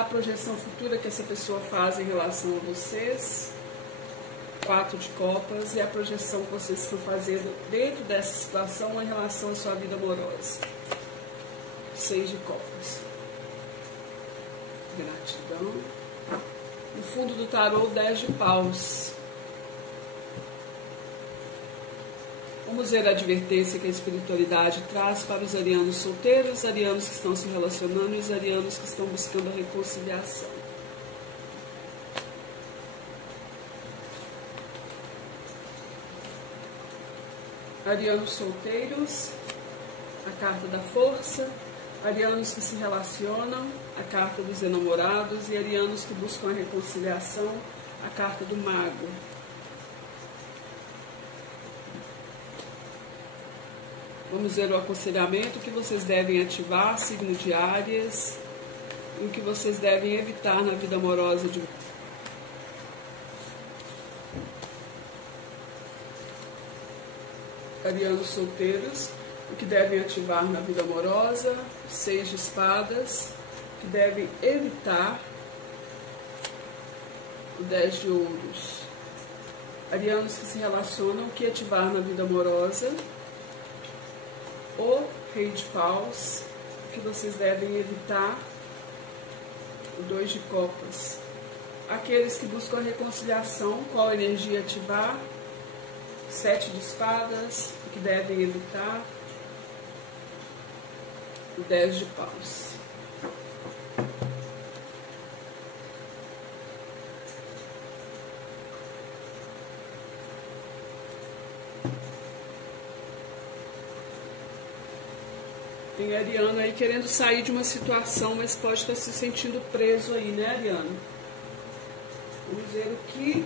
a projeção futura que essa pessoa faz em relação a vocês, 4 de copas, e a projeção que vocês estão fazendo dentro dessa situação em relação à sua vida amorosa, 6 de copas. Gratidão. No fundo do tarô, 10 de paus. Vamos ver a advertência que a espiritualidade traz para os arianos solteiros, os arianos que estão se relacionando e os arianos que estão buscando a reconciliação. Arianos solteiros, a carta da força. Arianos que se relacionam, a carta dos enamorados. E arianos que buscam a reconciliação, a carta do mago. Vamos ver o aconselhamento que vocês devem ativar, signo de Áries, e o que vocês devem evitar na vida amorosa de vocês. Arianos solteiros, o que devem ativar na vida amorosa, 6 de espadas, o que devem evitar, o 10 de ouros. Arianos que se relacionam, o que ativar na vida amorosa, o rei de paus, o que vocês devem evitar, o 2 de copas. Aqueles que buscam a reconciliação, qual energia ativar, 7 de espadas, o que devem evitar, o 10 de paus. Tem ariano aí querendo sair de uma situação, mas pode estar se sentindo preso aí, né, ariano? Vamos ver o que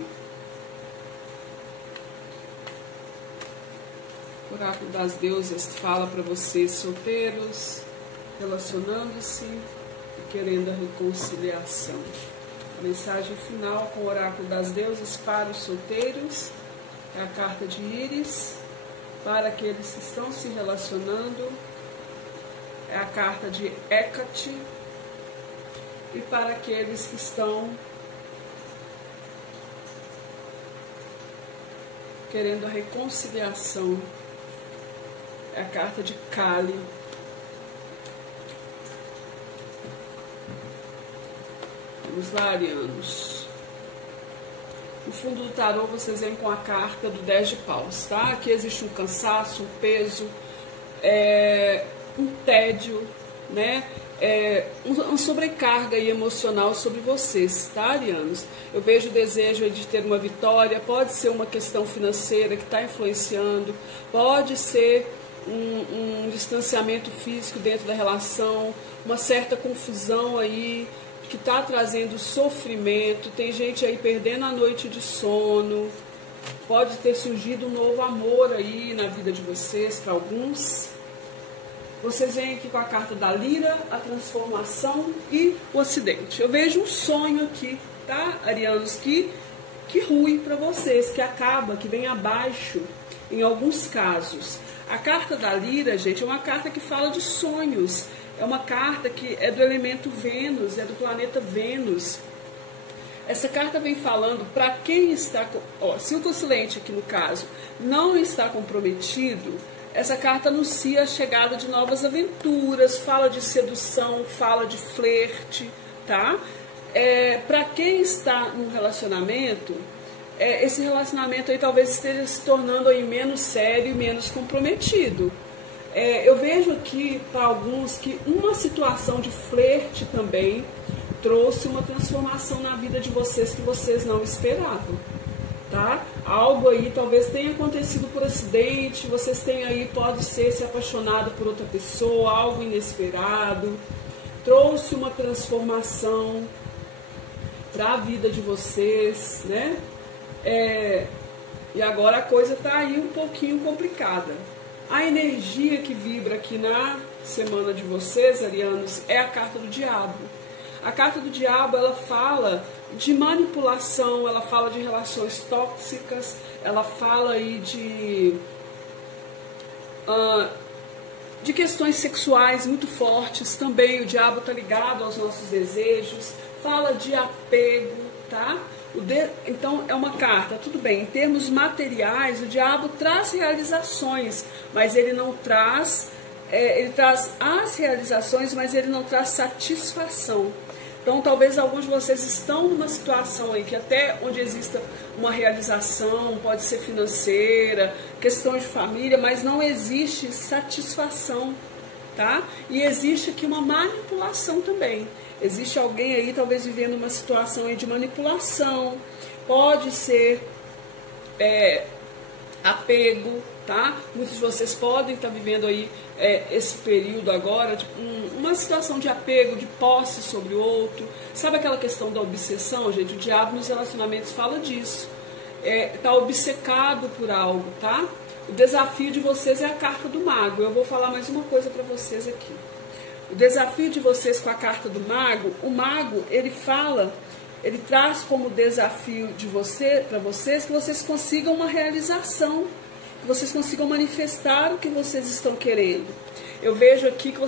o oráculo das deusas fala para vocês, solteiros, relacionando-se e querendo a reconciliação. A mensagem final com o oráculo das deusas para os solteiros é a carta de Íris. Para aqueles que estão se relacionando, é a carta de Hecate. E para aqueles que estão querendo a reconciliação, é a carta de Kali. Vamos lá, arianos. No fundo do tarô, vocês vêm com a carta do 10 de paus, tá? Aqui existe um cansaço, um peso, um tédio, né? Uma sobrecarga aí emocional sobre vocês, tá, arianos? Eu vejo o desejo de ter uma vitória, pode ser uma questão financeira que está influenciando, pode ser um distanciamento físico dentro da relação, uma certa confusão aí, que está trazendo sofrimento. Tem gente aí perdendo a noite de sono, pode ter surgido um novo amor aí na vida de vocês, para alguns. Vocês vêm aqui com a carta da lira, a transformação e o acidente. Eu vejo um sonho aqui, tá, arianos, que rui para vocês, que acaba, que vem abaixo em alguns casos. A carta da lira, gente, é uma carta que fala de sonhos. É uma carta que é do elemento Vênus, é do planeta Vênus. Essa carta vem falando para quem está... se o consulente aqui no caso não está comprometido, essa carta anuncia a chegada de novas aventuras, fala de sedução, fala de flerte, tá? Para quem está num relacionamento, esse relacionamento aí talvez esteja se tornando aí menos sério e menos comprometido. Eu vejo aqui para alguns que uma situação de flerte também trouxe uma transformação na vida de vocês que vocês não esperavam, tá? Algo aí talvez tenha acontecido por acidente, vocês tenham aí, pode ser, se apaixonado por outra pessoa, algo inesperado, trouxe uma transformação para a vida de vocês, né? E agora a coisa está aí um pouquinho complicada. A energia que vibra aqui na semana de vocês, arianos, é a carta do diabo. A carta do diabo, ela fala de manipulação, ela fala de relações tóxicas, ela fala aí de de questões sexuais muito fortes também. O diabo está ligado aos nossos desejos, fala de apego, tá? Então é uma carta, tudo bem, em termos materiais o diabo traz realizações, mas ele não traz, ele traz as realizações, mas ele não traz satisfação. Então talvez alguns de vocês estão numa situação aí que até onde exista uma realização, pode ser financeira, questões de família, mas não existe satisfação, tá? E existe aqui uma manipulação também. Existe alguém aí talvez vivendo uma situação aí de manipulação, pode ser apego, tá? Muitos de vocês podem estar vivendo aí esse período agora, tipo, uma situação de apego, de posse sobre o outro. Sabe aquela questão da obsessão, gente? O diabo nos relacionamentos fala disso. Tá obcecado por algo, tá? O desafio de vocês é a carta do mago. Eu vou falar mais uma coisa para vocês aqui. O desafio de vocês com a carta do mago, o mago, ele traz como desafio para vocês que vocês consigam uma realização, que vocês consigam manifestar o que vocês estão querendo. Eu vejo aqui que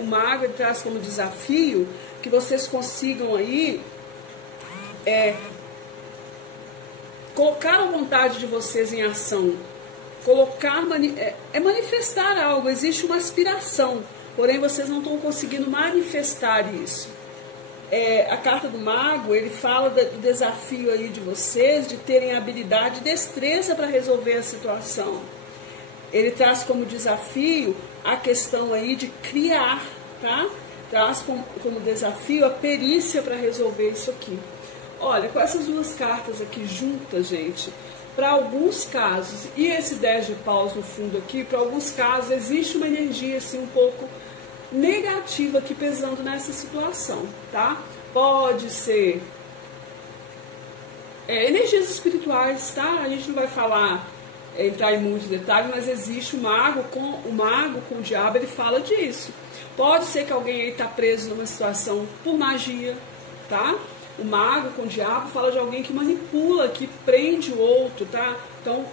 o mago ele traz como desafio que vocês consigam aí colocar a vontade de vocês em ação, manifestar algo. Existe uma aspiração, porém vocês não estão conseguindo manifestar isso. A carta do mago, ele fala do desafio aí de vocês, de terem habilidade e destreza para resolver a situação. Ele traz como desafio a questão aí de criar, tá? Traz como desafio a perícia para resolver isso aqui. Olha, com essas duas cartas aqui juntas, gente, para alguns casos, e esse 10 de paus no fundo aqui, para alguns casos existe uma energia assim um pouco negativa aqui pesando nessa situação, tá? Pode ser energias espirituais, tá? A gente não vai entrar em muitos detalhes, mas existe o mago com o diabo, ele fala disso. Pode ser que alguém aí está preso numa situação por magia, tá? O mago com o diabo fala de alguém que manipula, que prende o outro, tá? Então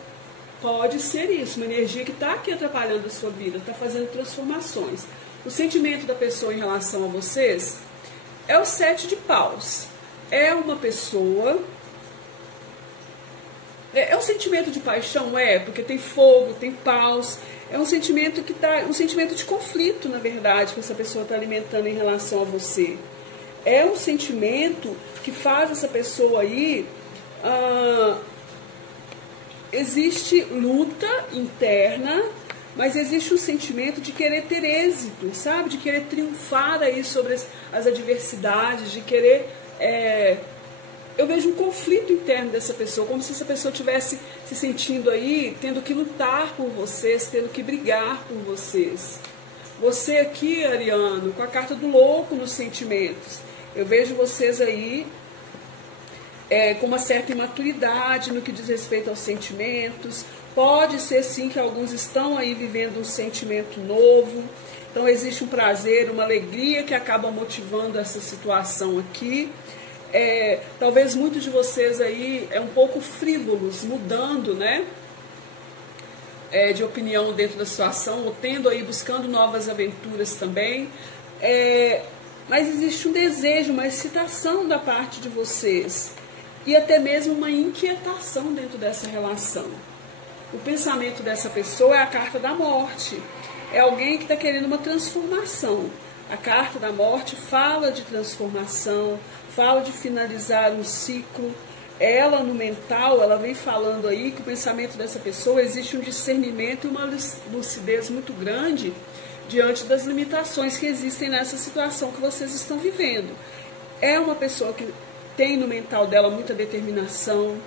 pode ser isso, uma energia que está aqui atrapalhando a sua vida, está fazendo transformações. O sentimento da pessoa em relação a vocês é o 7 de paus. É uma pessoa... É um sentimento de paixão? Porque tem fogo, tem paus. É um sentimento um sentimento de conflito, na verdade, que essa pessoa está alimentando em relação a você. É um sentimento que faz essa pessoa aí... existe luta interna, mas existe um sentimento de querer ter êxito, sabe? De querer triunfar aí sobre as adversidades, de querer... Eu vejo um conflito interno dessa pessoa, como se essa pessoa estivesse se sentindo aí, tendo que lutar por vocês, tendo que brigar por vocês. Você aqui, Ariano, com a carta do louco nos sentimentos, eu vejo vocês aí com uma certa imaturidade no que diz respeito aos sentimentos. Pode ser sim que alguns estão aí vivendo um sentimento novo. Então existe um prazer, uma alegria que acaba motivando essa situação aqui. Talvez muitos de vocês aí um pouco frívolos, mudando, né? De opinião dentro da situação, ou tendo aí, buscando novas aventuras também. Mas existe um desejo, uma excitação da parte de vocês. E até mesmo uma inquietação dentro dessa relação. O pensamento dessa pessoa é a carta da morte. É alguém que está querendo uma transformação. A carta da morte fala de transformação, fala de finalizar um ciclo. Ela, no mental, ela vem falando aí que o pensamento dessa pessoa existe um discernimento e uma lucidez muito grande diante das limitações que existem nessa situação que vocês estão vivendo. É uma pessoa que tem no mental dela muita determinação,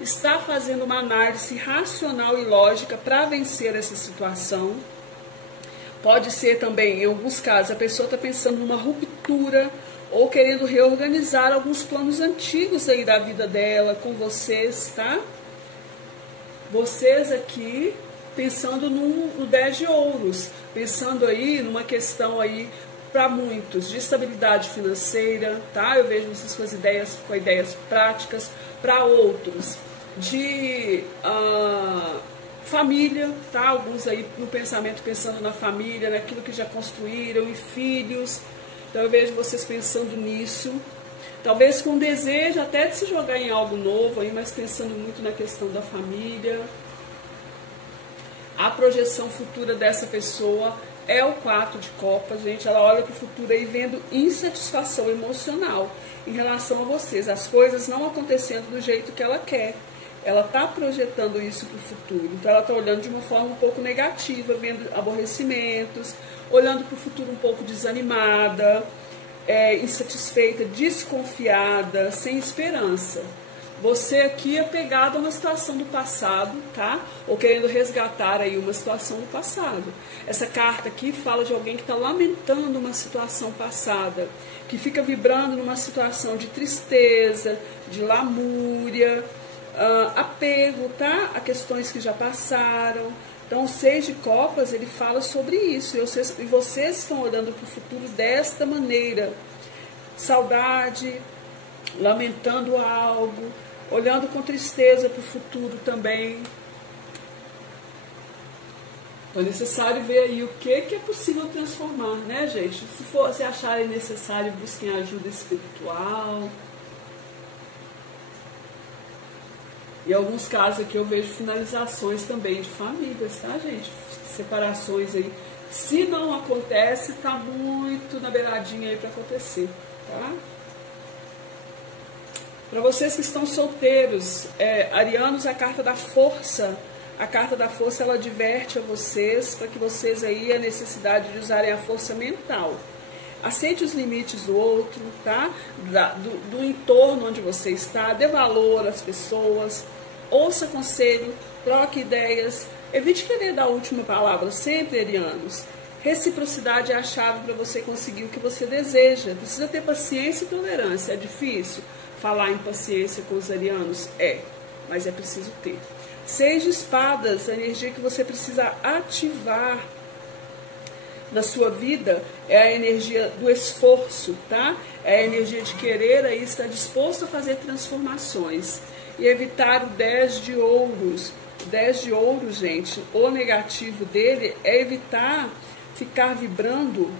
está fazendo uma análise racional e lógica para vencer essa situação. Pode ser também, em alguns casos, a pessoa está pensando numa ruptura ou querendo reorganizar alguns planos antigos aí da vida dela com vocês, tá? Vocês aqui pensando no 10 de ouros, pensando aí numa questão aí para muitos de estabilidade financeira, tá? Eu vejo vocês com ideias práticas, para outros de Família, tá? Alguns aí no pensamento pensando na família, naquilo que já construíram, em filhos. Então eu vejo vocês pensando nisso. Talvez com desejo até de se jogar em algo novo aí, mas pensando muito na questão da família. A projeção futura dessa pessoa é o 4 de copas, gente. Ela olha para o futuro aí vendo insatisfação emocional em relação a vocês. As coisas não acontecendo do jeito que ela quer. Ela está projetando isso para o futuro. Então ela está olhando de uma forma um pouco negativa, vendo aborrecimentos, olhando para o futuro um pouco desanimada, insatisfeita, desconfiada, sem esperança. Você aqui é pegado a uma situação do passado, tá? Ou querendo resgatar aí uma situação do passado. Essa carta aqui fala de alguém que está lamentando uma situação passada, que fica vibrando numa situação de tristeza, de lamúria, apego, tá? A questões que já passaram. Então, o 6 de copas, ele fala sobre isso. E vocês estão olhando para o futuro desta maneira. Saudade, lamentando algo, olhando com tristeza para o futuro também. Então é necessário ver aí o que é possível transformar, né, gente? Se acharem necessário, busquem ajuda espiritual. E em alguns casos aqui eu vejo finalizações também de famílias, tá, gente? Separações aí. Se não acontece, tá muito na beiradinha aí para acontecer, tá? Para vocês que estão solteiros, arianos, a carta da força. A carta da força, ela adverte a vocês, para que vocês aí, a necessidade de usarem a força mental. Aceite os limites do outro, tá? Do entorno onde você está, dê valor às pessoas, ouça conselho, troque ideias, evite querer dar a última palavra, sempre, arianos. Reciprocidade é a chave para você conseguir o que você deseja. Precisa ter paciência e tolerância. É difícil falar em paciência com os arianos? Mas é preciso ter. 6 de espadas, a energia que você precisa ativar na sua vida é a energia do esforço, tá? É a energia de querer aí estar disposto a fazer transformações. E evitar o 10 de ouros. O 10 de ouros, gente, o negativo dele é evitar ficar vibrando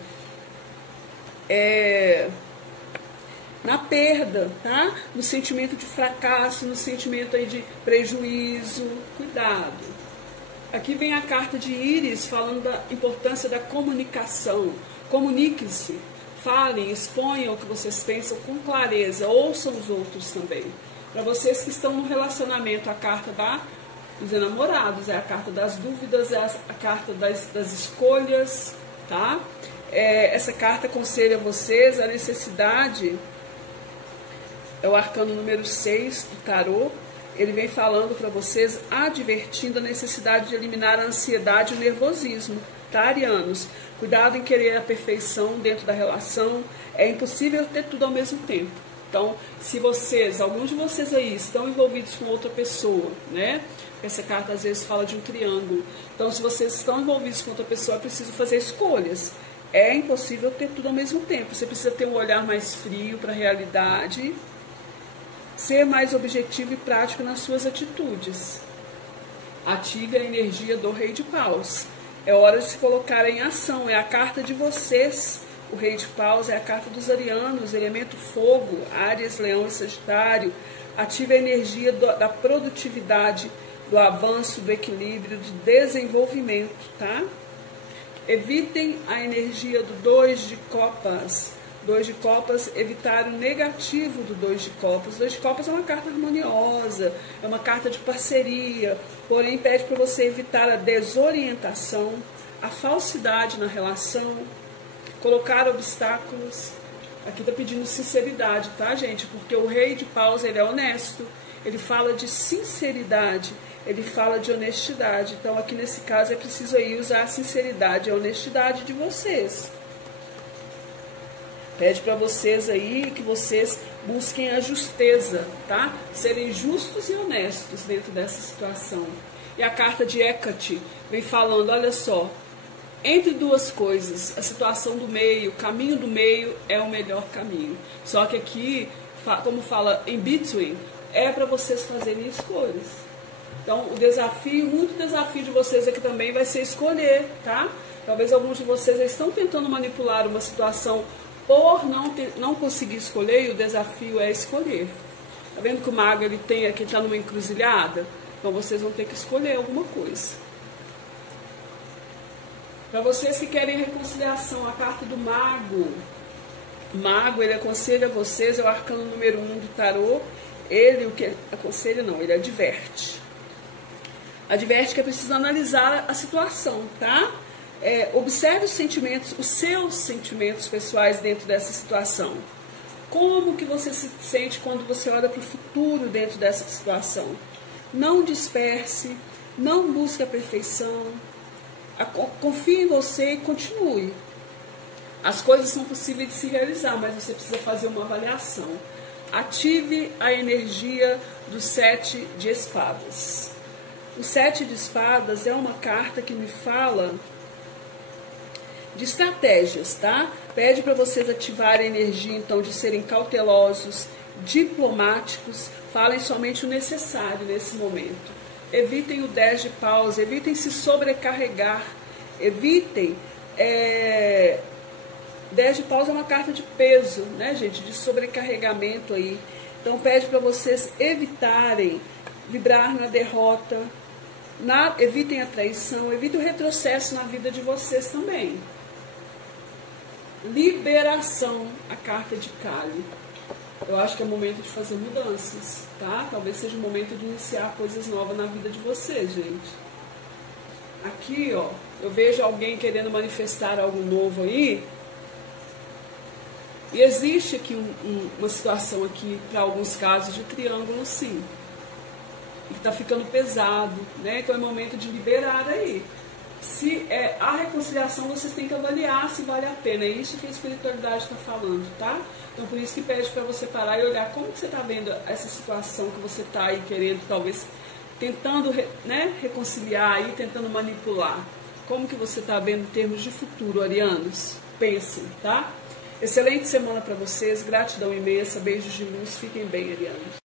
na perda, tá? No sentimento de fracasso, no sentimento aí de prejuízo. Cuidado. Aqui vem a carta de Íris falando da importância da comunicação. Comunique-se, falem, exponham o que vocês pensam com clareza, ouçam os outros também. Para vocês que estão no relacionamento, a carta dos enamorados é a carta das dúvidas, é a carta das escolhas, tá? Essa carta aconselha vocês a necessidade, é o arcano número 6 do tarô. Ele vem falando para vocês, advertindo a necessidade de eliminar a ansiedade e o nervosismo, tá, arianos? Cuidado em querer a perfeição dentro da relação, é impossível ter tudo ao mesmo tempo. Então, se alguns de vocês aí estão envolvidos com outra pessoa, né? Essa carta às vezes fala de um triângulo. Então, se vocês estão envolvidos com outra pessoa, é preciso fazer escolhas. É impossível ter tudo ao mesmo tempo. Você precisa ter um olhar mais frio para a realidade, ser mais objetivo e prático nas suas atitudes. Ative a energia do Rei de Paus. É hora de se colocar em ação. É a carta de vocês. O Rei de Paus é a carta dos arianos, elemento fogo, Áries, Leão e Sagitário. Ative a energia da produtividade, do avanço, do equilíbrio, de desenvolvimento, tá? Evitem a energia do 2 de copas. 2 de copas, evitar o negativo do 2 de copas. 2 de copas é uma carta harmoniosa, é uma carta de parceria, porém pede para você evitar a desorientação, a falsidade na relação, colocar obstáculos. Aqui está pedindo sinceridade, tá, gente? Porque o Rei de Paus, ele é honesto, ele fala de sinceridade, ele fala de honestidade. Então, aqui nesse caso, é preciso aí usar a sinceridade e a honestidade de vocês. Pede para vocês aí que vocês busquem a justeza, tá? Serem justos e honestos dentro dessa situação. E a carta de Hecate vem falando, olha só, entre duas coisas, a situação do meio, o caminho do meio é o melhor caminho. Só que aqui, como fala in between, é para vocês fazerem escolhas. Então, muito desafio de vocês aqui também vai ser escolher, tá? Talvez alguns de vocês já estão tentando manipular uma situação por não conseguir escolher, e o desafio é escolher. Tá vendo que o mago ele está numa encruzilhada? Então vocês vão ter que escolher alguma coisa. Para vocês que querem reconciliação, a carta do mago. O mago, ele aconselha vocês, é o arcano número 1 do tarô. Ele, o que aconselha não, ele adverte. Adverte que é preciso analisar a situação, tá? Observe os seus sentimentos pessoais dentro dessa situação. Como que você se sente quando você olha para o futuro dentro dessa situação? Não disperse, não busque a perfeição, confie em você e continue. As coisas são possíveis de se realizar, mas você precisa fazer uma avaliação. Ative a energia do 7 de espadas. O 7 de espadas é uma carta que me fala de estratégias, tá? Pede para vocês ativarem a energia, então, de serem cautelosos, diplomáticos, falem somente o necessário nesse momento. Evitem o 10 de paus, evitem se sobrecarregar, evitem... 10 de paus é uma carta de peso, né, gente? De sobrecarregamento aí. Então, pede para vocês evitarem vibrar na derrota, evitem a traição, evitem o retrocesso na vida de vocês também. Liberação, a carta de Kali. Eu acho que é o momento de fazer mudanças, tá? Talvez seja o momento de iniciar coisas novas na vida de vocês, gente. Aqui, ó, eu vejo alguém querendo manifestar algo novo aí. E existe aqui uma situação aqui, para alguns casos, de triângulo, sim. E que está ficando pesado, né? Então é momento de liberar aí. Se a reconciliação, vocês têm que avaliar se vale a pena. É isso que a espiritualidade está falando, tá? Então por isso que pede para você parar e olhar como que você está vendo essa situação que você está aí querendo, talvez tentando reconciliar aí, tentando manipular. Como que você está vendo em termos de futuro, arianos? Pensem, tá? Excelente semana para vocês, gratidão imensa, beijos de luz, fiquem bem, arianos.